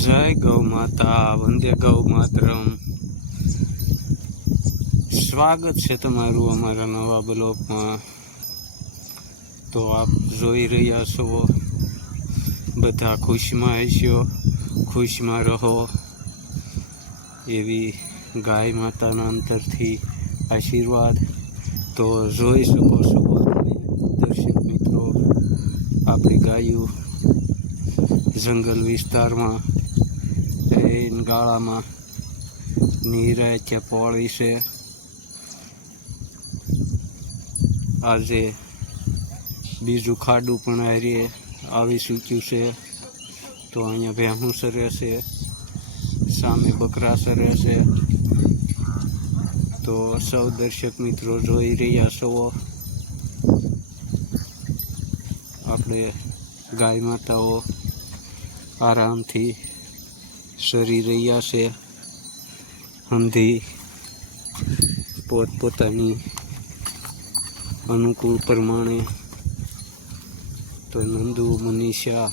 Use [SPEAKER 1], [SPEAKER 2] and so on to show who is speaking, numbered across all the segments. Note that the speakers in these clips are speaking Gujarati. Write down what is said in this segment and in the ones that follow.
[SPEAKER 1] જય ગૌ માતા વંદે ગૌ માતરમ સ્વાગત છે તમારું અમારા નવા બ્લોકમાં તો આપ જોઈ રહ્યા છો, બધા ખુશમાં હશો, ખુશમાં રહો. એવી ગાય માતાના અંતરથી આશીર્વાદ તો જોઈ શકો છો દર્શક મિત્રો, આપણી ગાયું જંગલ વિસ્તારમાં એન ગાળામાં નીરે છે પોળી છે આજે બીજું ખાડું પણ હારીએ, આવી ચૂક્યું છે. તો અહીંયા ભેહું સરે છે, સામે બકરા સરે છે. તો સૌ દર્શક મિત્રો જોઈ રહ્યા છો. આપણે ગાય માતાઓ આરામથી સરી રહ્યા છે. હંધી પોતપોતાની અનુકૂળ પ્રમાણે તો નંદુ, મનીષા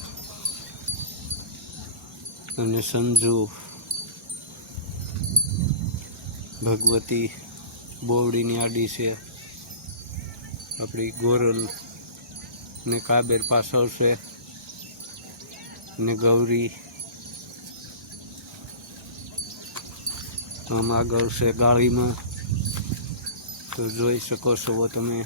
[SPEAKER 1] અને સંજુ ભગવતી બોવડીની આડી છે. આપણી ગોરલ ને કાબેર પાછળ છે ને ગૌરી આમ આગળ છે ગાળીમાં. તો જોઈ શકો છો તમે.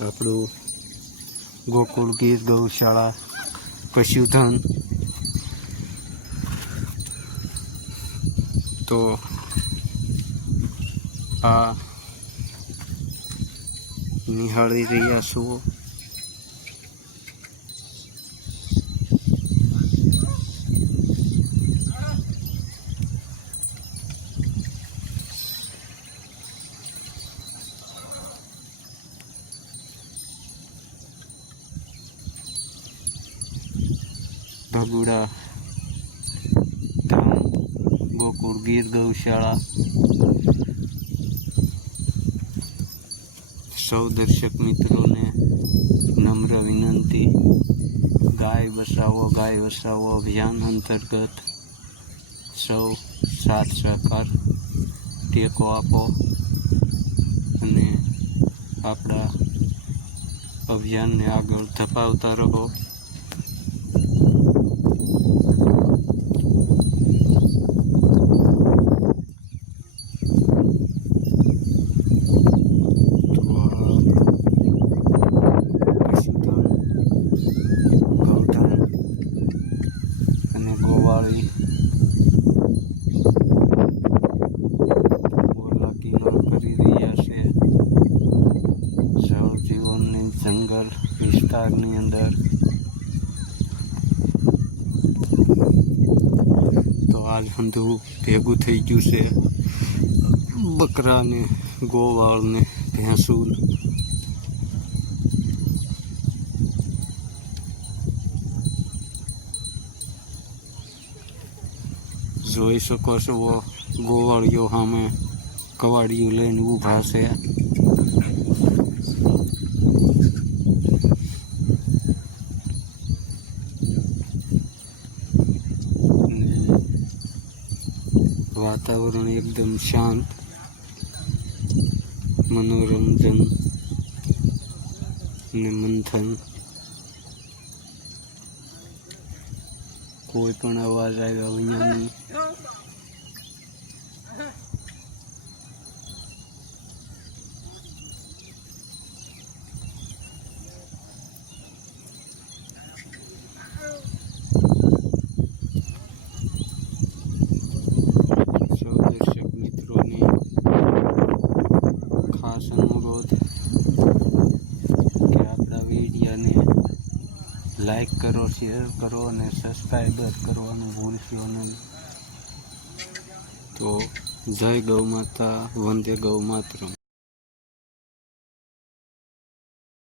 [SPEAKER 1] આપણું ગોકુળ ગીર ગૌશાળા પશુધન. તો આ નિહાળી રહ્યા છો. ભગુડા ધામ ગોકુળ ગીર ગૌશાળા. સૌ દર્શક મિત્રોને નમ્ર વિનંતી. ગાય બસાવો ગાય બસાવો અભિયાન અંતર્ગત સૌ સાથ સહકાર ટેકો આપો અને આપણા અભિયાનને આગળ ધપાવતા રહો તો આ પશુધન ગૌધન અને ગોવાળી બોલાકીમાં કરી રહ્યા છે જળ જીવનની જંગલ વિસ્તારની અંદર. તો આજ બધું ભેગું થઈ ગયું છે. બકરાને, ગોવાળને ભેંસું. જોઈ શકો છો, ગોવાળીઓ સામે કવાડીઓ લઈને ઊભા છે. વાતાવરણ એકદમ શાંત મનોરંજન ને મંથન. કોઈ પણ અવાજ આવ્યા વિનાની સૌ દર્શક મિત્રોને ખાસ અનુરોધ કે આપણા વિડીયોને લાઈક કરો શેર કરો અને સબસ્ક્રાઈબર કરવાનું ભૂલશો નહીં. તો જય ગૌ માતા, વંદે ગૌ માતરમ.